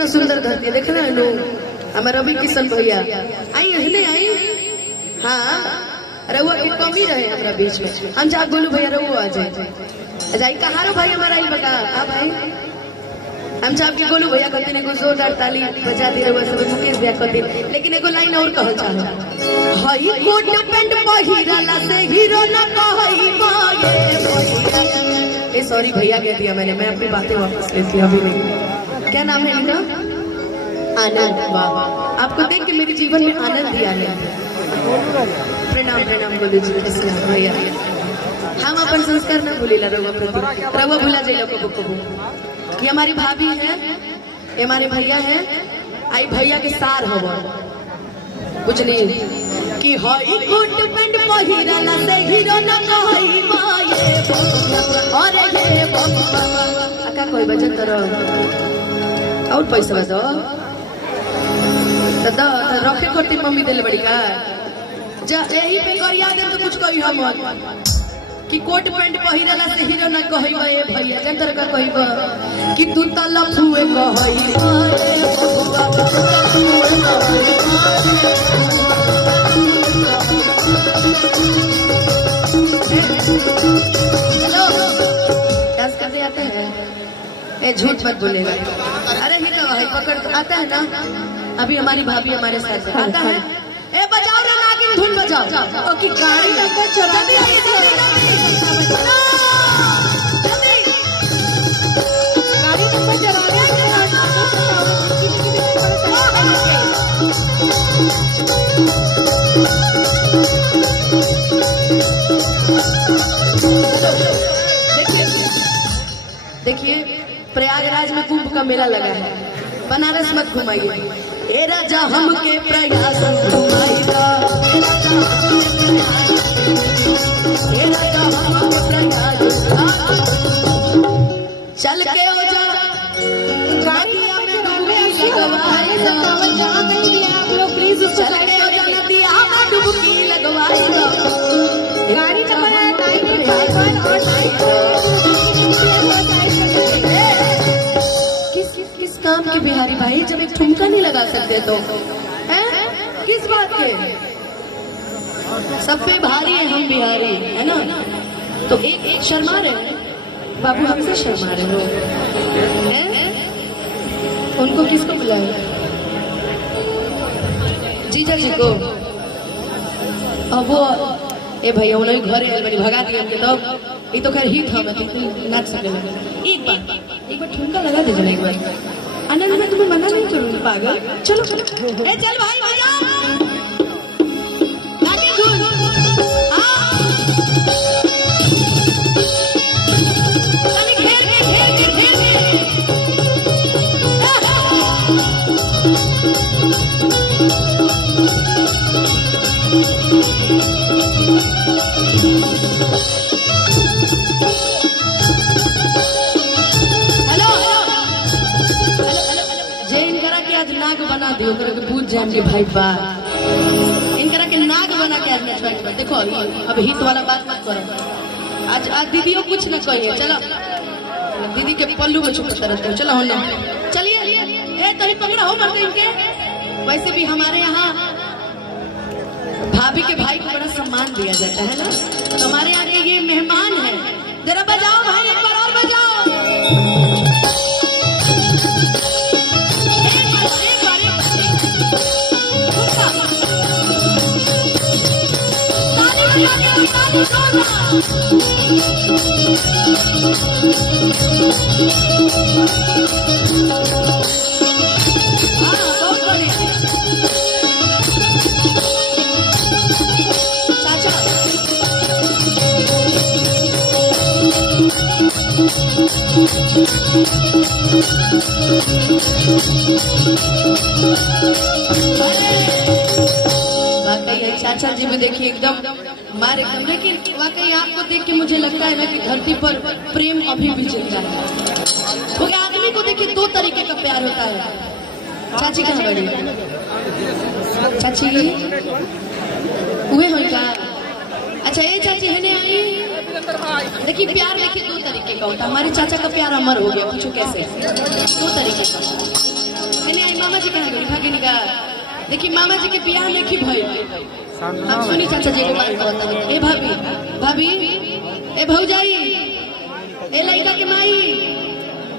कितना सुंदर धरती है, देखना है लोग। हमारे रवि किशन भैया आई हले आई। हाँ रहुआ की कमी रहे हमारा बीच में, हम जा बोलू भैया रहुआ आ जाए जाई कहारो भाई हमारा आई बता आ भाई हम चाह के बोलू भैया कहते ने जोरदार ताली बजा दी रहुआ सब मुकेश भैया कहते। लेकिन एगो लाइन और कहल चाहो हई कोट पैंट पहिराला से हीरो न कहई माये। ए सॉरी भैया कह दिया मैंने, मैं अपनी बातें वापस लेती हूं अभी नहीं। क्या नाम है इनका? आनंद। वाह आपको देख के मेरे जीवन में आनंद ही आ गया। प्रणाम प्रणाम बोलू जी भैया। हम अपन संस्कार न भूलेला रहुआ प्रति, रहुआ भूला जाइला कबू कबू। ये हमारी भाभी है, ये हमारे भैया है, आई भैया के सार हवा बुझली कि हई कोट पैंट पहिराला से हीरो न कहई माये। अरे ये अका कोई बजन तर और पैसा दो तो रखे करती मम्मी दिल बड़ी का जा यही पे करिया दे तो कुछ कही हम कि कोट पैंट पहिराला से हीरो न कहइबा ए भैया जंतर का कहइबा कि तू त लफुए कहइबा हेलो डांस करते आते हैं? ए झूठ मत बोलेगा। अरे ही तो है पकड़ आता है ना। अभी हमारी भाभी हमारे साथ आता है। ए बजाओ रे नागिन धुन बजाओ। ओ की गाड़ी नंबर चला दी गाड़ी नंबर चला देखिए प्रयागराज में कुंभ का मेला लगा है, बनारस मत घुमाइए। ए राजा हमके प्रयाग घुमाइएगा, ए राजा हमके प्रयाग चल के हो जा गाड़िया में डुबकी लगवाइएगा। जहाँ कहीं भी आप लोग प्लीज चल के हो जा नदिया में डुबकी लगवाइएगा। गाड़ी नंबर है 9851 और किस काम के बिहारी भाई जब एक ठुमका नहीं लगा सकते तो हैं? किस बात के? सब पे भारी है हम बिहारी है ना। तो एक शर्मा रहे बाबू, हमसे शर्मा रहे हो हैं? उनको किसको बुलाए? जीजा जी को। अब वो ए भैया उन्हें घर बड़ी भगा दिया के लोग। ये तो खैर ही था नाच सके। एक बार ठुमका लगा दीजिए एक बार। आनंद मैं तुम्हें मना नहीं करूंगी पागल। चलो ए चल भाई बजा नागिन धुन। चल घेर के नाग बना दियो के पूछ जान के भाई बा इनकरा के नाग बना के आज नचवाई। देखो अब हित वाला बात मत करो। आज दीदियों कुछ न कहिए। चलो दीदी के पल्लू में छुप तरह चलो हो ना चलिए। ए तो ही पकड़ा हो मरते इनके। वैसे भी हमारे यहाँ भाभी के भाई को बड़ा सम्मान दिया जाता है ना। हमारे यहाँ के ये मेहमान है। जरा बजाओ भाई एक बार और बजाओ। चाचा जी में देखिए एकदम मारे। लेकिन वाकई आपको देख के मुझे लगता है ना कि धरती पर प्रेम अभी भी जिंदा है। क्योंकि आदमी को देखिए दो तरीके का प्यार होता है। चाची कहाँ बड़ी? चाची हुए हो क्या? अच्छा ये चाची है ने आई। देखिए प्यार देखिए दो तरीके का होता है। हमारे चाचा का प्यार अमर हो गया। पूछो कैसे? दो तरीके का। का देखिए मामा जी के बियाह में की भई हम सुनी चाचा जी को बात बताता ए भाभी भाभी ए भौजाई ए लड़का के माई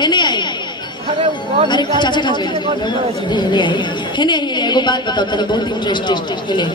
है नहीं आई अरे चाचा कहाँ गए है नहीं एगो बात बताओ तनी बहुत इंटरेस्टिंग है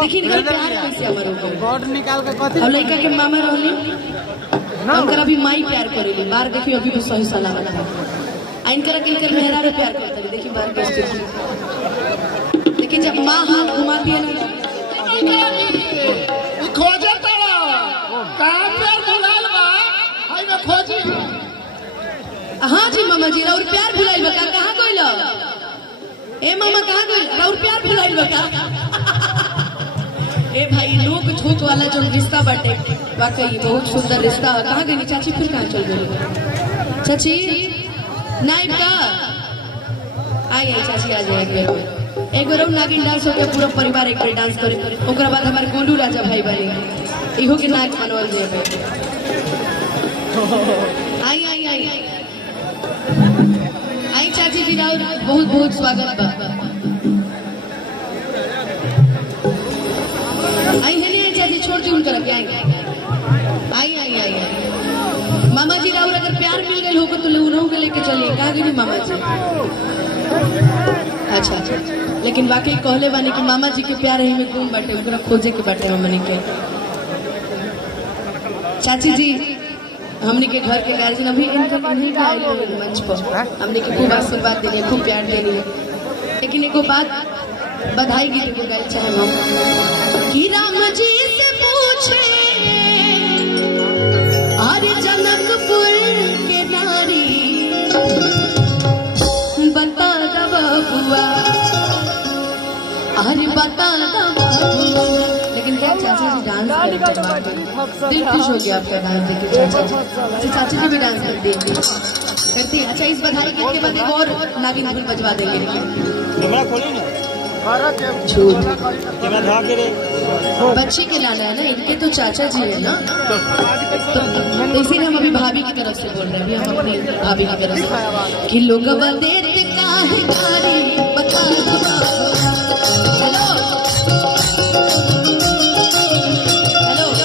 देखिए इनका प्यार कैसे हमारे ऊपर गॉड निकाल के कथि और लड़का के मामा रहली उनकर अभी माई प्यार करेली बाहर देखियो अभी भी सही सलामत है इनकर किनकर मेहरा रे प्यार करते हैं देखिए बाहर के स्थिति देखिए जब माँ हाथ घुमाती है ना खोजे तारा कहां प्यार भुलाल बा हाय में खोजी हाँ जी मामा जी और प्यार भुलाइल बका कहाँ गइल ए मामा कहाँ गइल और प्यार भुलाइल बका ए भाई लोग छोट वाला जो रिश्ता बाटे वाकई बहुत सुंदर रिश्ता है कहाँ गई चाची फिर कहाँ चल गई चाची नाइब का आई चाची आ जाए एक बार नागिन डांस होके पूरा परिवार एक डांस करे ओकरा बाद हमारे गोलू राजा भाई बने इहो के नायक बनवल जाए आई आई आई आई चाची जी राउर बहुत बहुत स्वागत बा आई है नहीं चाची छोड़ दी उनकर के आई आई आई आई मामा जी राउर अगर प्यार मिल गई होगा तो उन्हों के लेके चलिए कहाँ गई मामा जी अच्छा अच्छा लेकिन वाकई कहले बानी कि मामा जी के प्यार ही में गुम बाटे उनका खोजे के बाटे हमनी के चाची जी हमने के घर के गार्जियन अभी इनका नहीं आए मंच पर हमने के खूब आशीर्वाद देनी खूब प्यार देनी लेकिन एगो बात बधाई गीत के गाय चाहे हम कि राम जी से पूछे अरे जनकपुर के नारी बता दवा बुआ अरे बता दवा लेकिन क्या चाचा जी डांस दिल खुश हो गया आपका डांस देख के चाचा चाची जी भी डांस करती है अच्छा इस बधाई गीत के बाद एक और नागिन धुन बजवा देंगे कैमरा खोली ना झूठ कैमरा धरा के रे बच्ची के लाना है ना इनके तो चाचा जी है ना तो इसीलिए हम अभी भाभी की तरफ से बोल रहे हैं अभी हम अपने भाभी की तरफ से कि लोग देते काहे गारी बता हेलो हेलो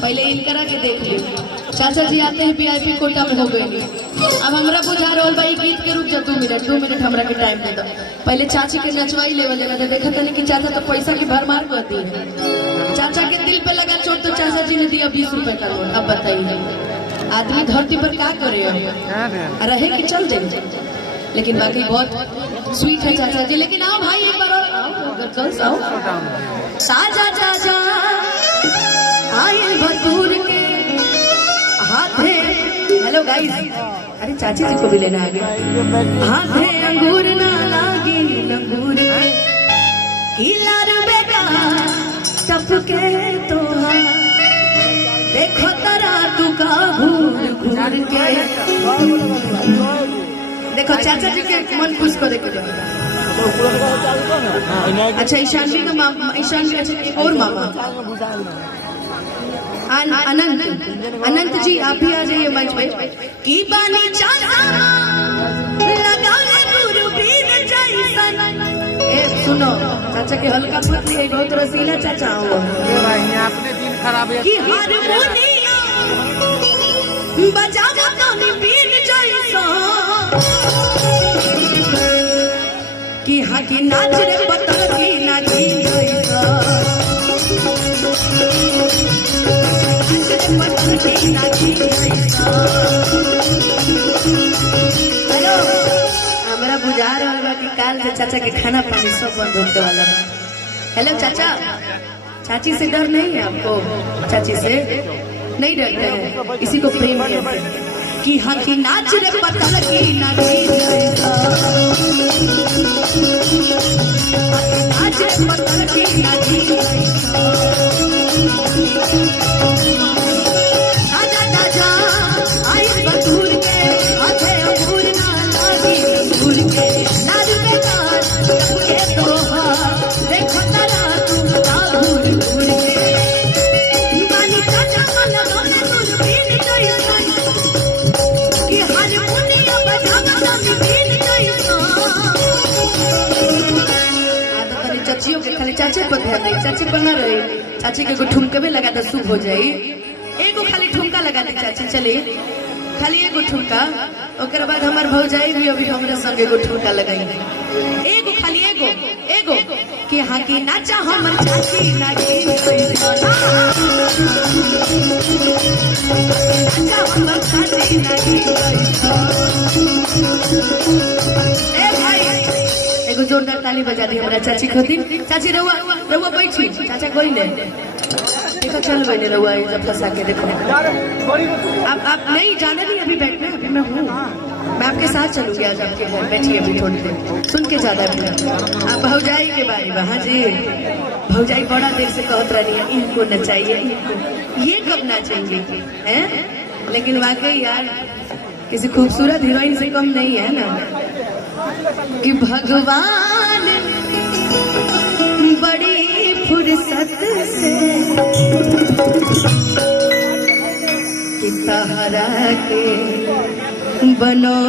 पहले इनकरा के देख ली चाचा जी आते हैं वीआईपी कोटा में हो गए अब हमरा बुझा रोल भाई गीत के रुक जा 2 मिनट हमरा के टाइम दे दो पहले चाची के नचवाई लेवल जगह तो देखा था कि चाचा तो पैसा की भरमार करती है चाचा के दिल पे लगा चोट तो चाचा जी ने दिया 20 रुपए का नोट अब बताइए आदमी धरती पर क्या करे रहे कि चल जाए लेकिन बाकी बहुत स्वीट है चाचा जी लेकिन आओ भाई एक बार गर्ल्स आओ साजा चाचा आए भटूर के हाथ है हेलो गाइस अरे चाची जी को भी लेना आ गया हाथ है अंगूर ना लागी लंगूर हिलार बेटा टपके तो देखो तरा तू का घूर घूर के देखो चाचा जी के मन खुश को देखो अच्छा ईशानवी का मामा ईशानवी अच्छा एक और मामा अनंत जी आप भी आ जाइए मंच पे की बानी चाचा लगाए दूरबीन जैसन ए सुनो चाचा के हल्का पतली है बहुत रसीला चाचा हो ये भाई आपने दिन खराब है कि हारमोनिया बजावा तो बीन जैसन कि हाँ की नाच रे पता की नाची जैसन हेलो हमारा बुझा रहा है कि काल से चाचा के खाना पानी सब बंद होने वाला है हेलो चाचा चाची से डर नहीं है आपको चाची से नहीं डरते हैं इसी को प्रेम कहते हैं कि हाँ की नाच रे पता की नाची नाच रे पता की नाची चाचियों के खाली चाचे पर ध्यान नहीं, चाची पर न रहे, चाची के एगो ठुमकबे लगा दे शुभ हो जाई। एगो खाली ठुमका लगा दे चाची, चले खाली एगो ठुमका। ओकर बाद हमार भौजाई भी अभी हमरा संग एगो ठुमका लगाई, एगो खाली एगो एगो कि हाँ की नाचा हमर चाची नाची नाचा हमर चाची नाची। ए भाई एगो जोरदार ताली बजा दी हमारा चाची खातिर। चाची रउआ रउआ बैठी, चाचा कोई ले देखो, चल मैंने रउआ जब फंसा के देखो। आप नहीं जाना नहीं, अभी बैठना, अभी मैं हूँ, मैं आपके साथ चलूंगी आज आपके घर। बैठिए अभी थोड़ी देर, सुन के ज्यादा आप भौजाई के बारे में। हाँ जी, भौजाई बड़ा देर से कहत रही है इनको नचाइए, इनको ये कब नाचेंगे हैं? लेकिन वाकई यार किसी खूबसूरत हीरोइन से कम नहीं है ना कि भगवान बड़ी फुर्सत से कि तहरा के बनो